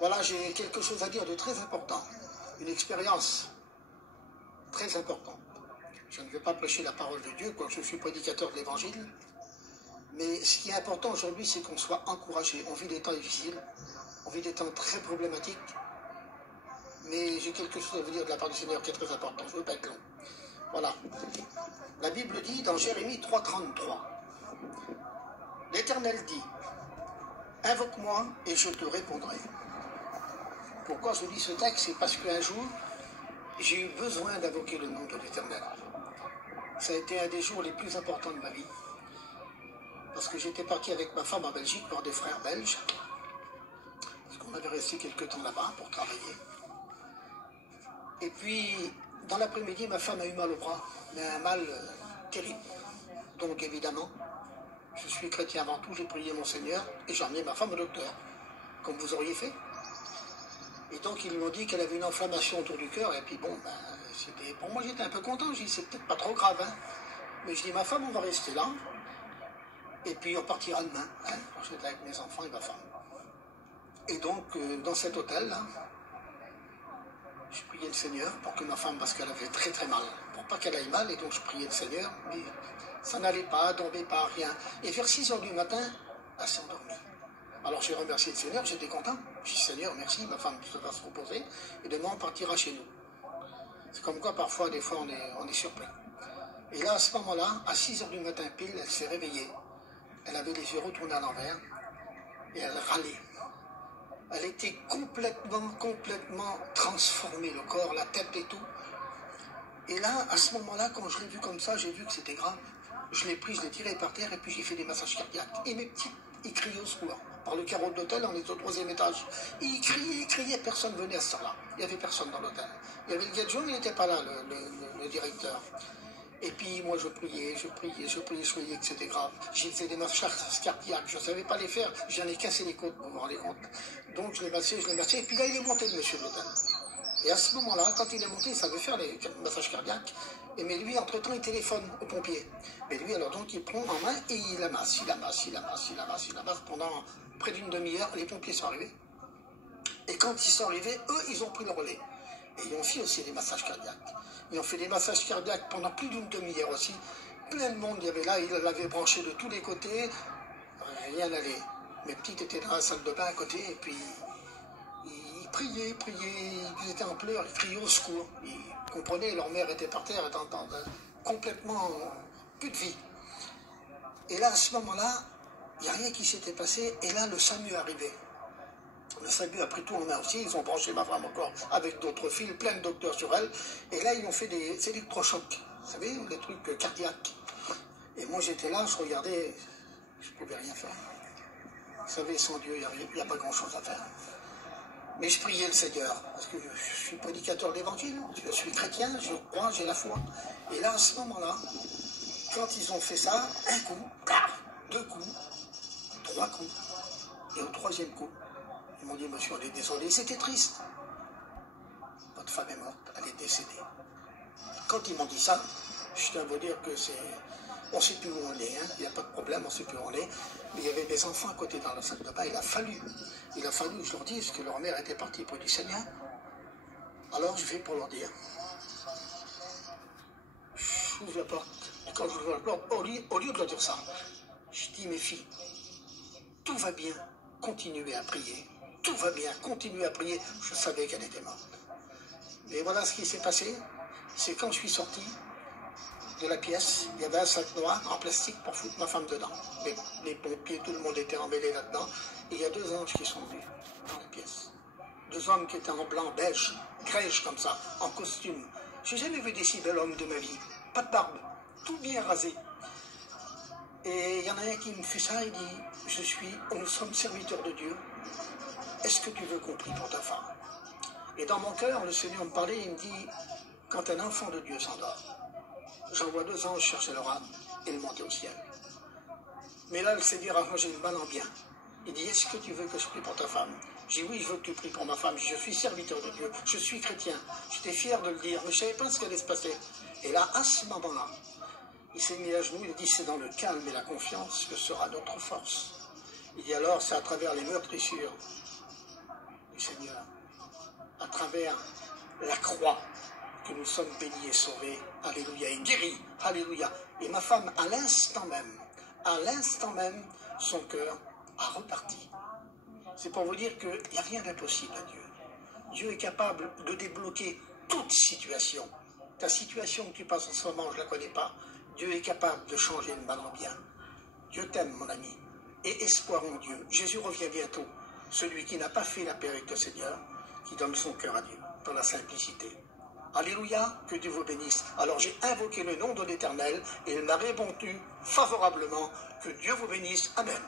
Voilà, j'ai quelque chose à dire de très important, une expérience très importante. Je ne vais pas prêcher la parole de Dieu, quoique je suis prédicateur de l'Évangile, mais ce qui est important aujourd'hui, c'est qu'on soit encouragé. On vit des temps difficiles, on vit des temps très problématiques, mais j'ai quelque chose à vous dire de la part du Seigneur qui est très important, je ne veux pas être long. Voilà. La Bible dit dans Jérémie 3,33, l'Éternel dit, invoque-moi et je te répondrai. Pourquoi je lis ce texte? C'est parce qu'un jour, j'ai eu besoin d'invoquer le nom de l'Éternel. Ça a été un des jours les plus importants de ma vie. Parce que j'étais parti avec ma femme en Belgique, voir des frères belges. Parce qu'on avait resté quelques temps là-bas pour travailler. Et puis, dans l'après-midi, ma femme a eu mal au bras. Mais un mal terrible. Donc, évidemment, je suis chrétien avant tout, j'ai prié mon Seigneur et j'ai emmené ma femme au docteur. Comme vous auriez fait. Et donc, ils m'ont dit qu'elle avait une inflammation autour du cœur. Et puis, bon, pour moi, j'étais un peu content. J'ai dit, c'est peut-être pas trop grave. Hein. Mais je dis, ma femme, on va rester là. Et puis, on partira demain. Hein. J'étais avec mes enfants et ma femme. Et donc, dans cet hôtel-là, je priais le Seigneur pour que ma femme, parce qu'elle avait très très mal, pour pas qu'elle aille mal. Et donc, je priais le Seigneur. Mais ça n'allait pas, tombait pas, rien. Et vers 6 h du matin, elle s'est endormie. Alors j'ai remercié le Seigneur, j'étais content. J'ai dit Seigneur, merci, ma femme va se reposer et demain on partira chez nous. C'est comme quoi parfois, des fois, on est surpris. Et là, à ce moment-là, à 6 h du matin pile, elle s'est réveillée. Elle avait les yeux retournés à l'envers et elle râlait. Elle était complètement transformée, le corps, la tête et tout. Et là, à ce moment-là, quand je l'ai vu comme ça, j'ai vu que c'était grave. Je l'ai pris, je l'ai tiré par terre et puis j'ai fait des massages cardiaques. Et mes petits, ils criaient au secours. Par le carreau de l'hôtel, on était au 3e étage. Et ils criaient, personne venait à ce temps-là. Il n'y avait personne dans l'hôtel. Il y avait le gars de jaune, il n'était pas là, le directeur. Et puis moi je priais, je voyais que c'était grave. J'ai fait des massages cardiaques, je ne savais pas les faire, j'en ai cassé les côtes, vous vous rendez compte. Donc je l'ai massé, et puis là il est monté le monsieur de l'hôtel. Et à ce moment-là, quand il est monté, il savait faire les massages cardiaques. Mais lui, entre-temps, il téléphone aux pompiers. Mais lui, alors donc, il prend en main et il amasse pendant près d'une demi-heure. Les pompiers sont arrivés. Et quand ils sont arrivés, eux, ils ont pris le relais. Et ils ont fait aussi des massages cardiaques. Ils ont fait des massages cardiaques pendant plus d'une demi-heure aussi. Plein de monde, il y avait là, il l'avait branché de tous les côtés. Rien n'allait. Mes petites étaient dans la salle de bain à côté, et puis ils priaient, ils étaient en pleurs, ils criaient au secours. Ils comprenaient, leur mère était par terre, complètement plus de vie. Et là, à ce moment-là, il n'y a rien qui s'était passé, et là, le SAMU arrivait. Le SAMU a pris tout en main aussi, ils ont branché ma femme encore avec d'autres fils, plein de docteurs sur elle, et là, ils ont fait des électrochocs, vous savez, des trucs cardiaques. Et moi, j'étais là, je regardais, je ne pouvais rien faire. Vous savez, sans Dieu, il n'y a pas grand-chose à faire. Mais je priais le Seigneur, parce que je suis prédicateur de l'Évangile, je suis chrétien, je crois, j'ai la foi. Et là, à ce moment-là, quand ils ont fait ça, un coup, deux coups, trois coups, et au troisième coup, ils m'ont dit, monsieur, on est désolé, c'était triste. Votre femme est morte, elle est décédée. Quand ils m'ont dit ça, je tiens à vous dire que c'est... On ne sait plus où on est, hein. Il n'y a pas de problème, on ne sait plus où on est. Mais il y avait des enfants à côté dans la salle de bain, il a fallu que je leur dise que leur mère était partie pour du Seigneur. Alors je vais pour leur dire. J'ouvre la porte, et quand j'ouvre la porte, au lieu de leur dire ça, je dis, mes filles, tout va bien, continuez à prier. Tout va bien, continuez à prier. Je savais qu'elle était morte. Mais voilà ce qui s'est passé, c'est quand je suis sorti de la pièce, il y avait un sac noir en plastique pour foutre ma femme dedans. Les pompiers, tout le monde était emmêlé là-dedans. Et il y a deux anges qui sont venus dans la pièce. Deux hommes qui étaient en blanc beige, crèche comme ça, en costume. J'ai jamais vu des si bel hommes de ma vie. Pas de barbe, tout bien rasé. Et il y en a un qui me fait ça, il dit, nous sommes serviteurs de Dieu. Est-ce que tu veux qu'on prie pour ta femme? Et dans mon cœur, le Seigneur me parlait, il me dit, quand un enfant de Dieu s'endort, j'envoie deux anges chercher leur âme et le monter au ciel. Mais là, le Seigneur a rangé le mal en bien. Il dit, est-ce que tu veux que je prie pour ta femme? J'ai dit, oui, je veux que tu pries pour ma femme. Je suis serviteur de Dieu, je suis chrétien. J'étais fier de le dire, mais je ne savais pas ce qui allait se passer. Et là, à ce moment-là, il s'est mis à genoux, il dit, c'est dans le calme et la confiance que sera notre force. Il dit, alors, c'est à travers les meurtrissures du Seigneur travers la croix que nous sommes bénis et sauvés, alléluia, et guéris, alléluia. Et ma femme, à l'instant même, son cœur a reparti. C'est pour vous dire qu'il n'y a rien d'impossible à Dieu. Dieu est capable de débloquer toute situation. Ta situation que tu passes en ce moment, je ne la connais pas. Dieu est capable de changer le mal en bien. Dieu t'aime, mon ami. Et espoir en Dieu. Jésus revient bientôt. Celui qui n'a pas fait la paix avec le Seigneur, qui donne son cœur à Dieu, dans la simplicité. Alléluia, que Dieu vous bénisse. Alors j'ai invoqué le nom de l'Éternel et il m'a répondu favorablement. Que Dieu vous bénisse. Amen.